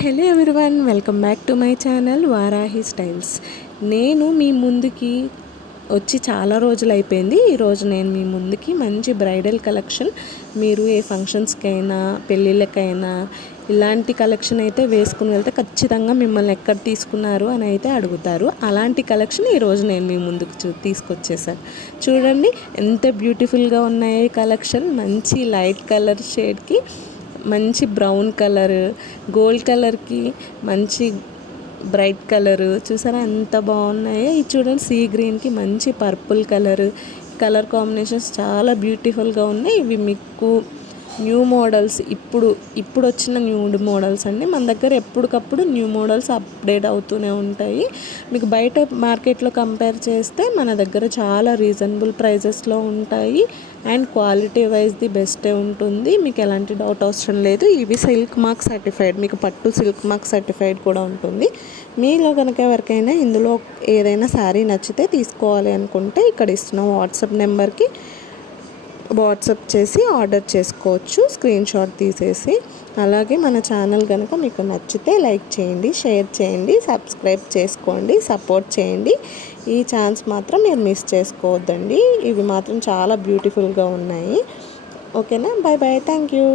Hello everyone, welcome back to my channel Varahi styles. నేను మీ ముందుకి వచ్చి చాలా రోజులు అయిపోయింది. ఈరోజు నేను మీ ముందుకి మంచి బ్రైడల్ కలెక్షన్, మీరు ఏ ఫంక్షన్స్కైనా పెళ్ళిళ్ళకైనా ఇలాంటి కలెక్షన్ అయితే వేసుకుని వెళ్తే ఖచ్చితంగా మిమ్మల్ని ఎక్కడ తీసుకున్నారు అని అయితే అడుగుతారు. అలాంటి కలెక్షన్ ఈరోజు నేను మీ ముందుకు తీసుకొచ్చేసాను. చూడండి ఎంత బ్యూటిఫుల్గా ఉన్నాయి కలెక్షన్. మంచి లైట్ కలర్ షేడ్కి మంచి బ్రౌన్ కలర్, గోల్డ్ కలర్కి మంచి బ్రైట్ కలరు చూసారా ఎంత బాగున్నాయో. ఇది చూడండి సీ గ్రీన్కి మంచి పర్పుల్ కలర్ కాంబినేషన్స్ చాలా బ్యూటిఫుల్గా ఉన్నాయి. ఇవి మీకు న్యూ మోడల్స్, ఇప్పుడు వచ్చిన న్యూ మోడల్స్ అండి. మన దగ్గర ఎప్పటికప్పుడు న్యూ మోడల్స్ అప్డేట్ అవుతూనే ఉంటాయి. మీకు బయట మార్కెట్లో కంపేర్ చేస్తే మన దగ్గర చాలా రీజనబుల్ ప్రైజెస్లో ఉంటాయి అండ్ క్వాలిటీ వైజ్ ది బెస్టే ఉంటుంది. మీకు ఎలాంటి డౌట్ అవసరం లేదు. ఇవి సిల్క్ మార్క్ సర్టిఫైడ్, మీకు పట్టు సిల్క్ మార్క్ సర్టిఫైడ్ కూడా ఉంటుంది. మీలో కనుక ఎవరికైనా ఇందులో ఏదైనా శారీ నచ్చితే తీసుకోవాలి అనుకుంటే ఇక్కడ ఇస్తున్న వాట్సాప్ నెంబర్కి వాట్సాప్ చేసి ఆర్డర్ చేసుకోవచ్చు, స్క్రీన్ షాట్ తీసేసి. అలాగే మన ఛానల్ కనుక మీకు నచ్చితే లైక్ చేయండి, షేర్ చేయండి, సబ్స్క్రైబ్ చేసుకోండి, సపోర్ట్ చేయండి. ఈ ఛాన్స్ మాత్రం మీరు మిస్ చేసుకోవద్దండి. ఇవి మాత్రం చాలా బ్యూటిఫుల్గా ఉన్నాయి. ఓకేనా, బాయ్ బాయ్, థ్యాంక్ యూ.